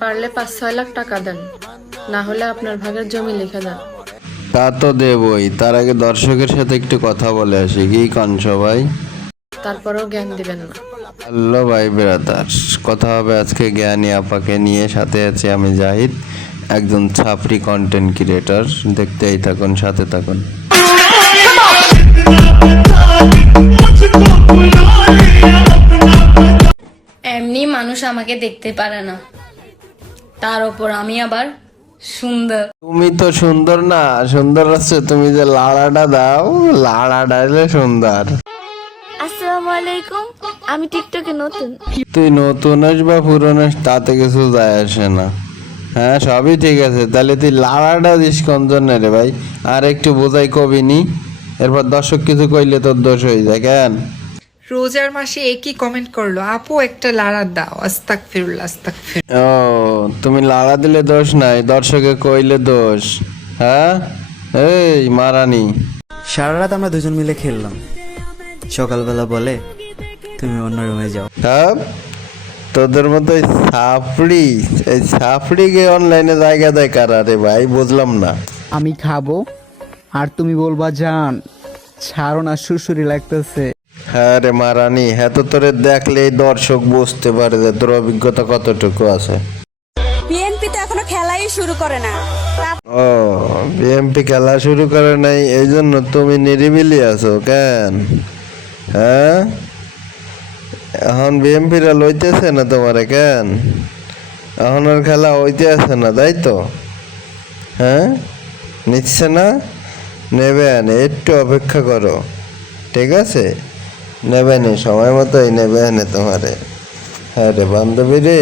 পারলে পাঁচ ছয় লাখ টাকা দেন। না হলে আপনার ভাগের জমি লিখে দেন। তা তো দেবই। তার আগে দর্শকের সাথে একটু কথা বলে আসি। কি কন সবাই? তারপরেও জ্ঞান দিবেন না। হ্যালো ভাই বেড়াতার কথা হবে আজকে জ্ঞানী আপাকে নিয়ে। সাথে আছে আমি জাহিদ একজন ছাপরি কন্টেন্ট ক্রিয়েটর দেখতেই থাকুন সাথে থাকুন। মানুষ আমাকে দেখতে পারে না। তার ওপর আমি আবার সুন্দর। তুমি তো সুন্দর না সুন্দর আছে তুমি যে লাড়াটা দাও লাড়াটা হলে সুন্দর। আসসালামু আলাইকুম আমি টিকটকে নতুন। তুই নতুন বা পুরনো তাতে কিছু যায় আসে না। হ্যাঁ সবই ঠিক আছে তাহলে তুই লাড়াটা দিস কোন জন্য রে ভাই? আর একটু বোঝাই কবি নি এরপর দর্শক কিছু কইলে তোর দোষ হয়ে যায় কেন? রোজার মাসে একই কমেন্ট করল? আপু একটা লাড়া দাও। আস্তাক ফিরুল আস্তাক ফির ও তুমি লাড়া দিলে দোষ নাই দর্শকে কইলে দোষ হ্যাঁ? এই মারানি। সারা রাত আমরা দুজন মিলে খেললাম। সকালবেলা বলে তুমি অন্য রুমে যাও। হ্যাঁ? তোদের মতো এই সাফড়ি এই সাফড়িকে অনলাইনে জায়গা দেয় কারা রে ভাই? বুঝলাম না। আমি খাব আর তুমি বলবা জান ছাড়ো না সুরসুরি লাগতেছে। হ্যাঁ রে মারানি হ্যাঁ তো তোরে দেখলেই দর্শক বুঝতে পারে যে তোর অভিজ্ঞতা কতটুকু আছে। বিএনপি তো এখনও খেলাই শুরু করে না। ও বিএমপি খেলা শুরু করে নাই এই জন্য তুমি নিরিবিলি আছো কেন? হ্যাঁ? এখন বিএমপিরা লইতেছে না তোমারে কেন? এখন আর খেলা হইতে আছে না তাই তো? হ্যাঁ? নিচ্ছে না? নেবেন একটু অপেক্ষা করো ঠিক আছে? নেবেন সময় মতোই নেবেনি তোমারে। হ্যাঁ রে বান্ধবী রে।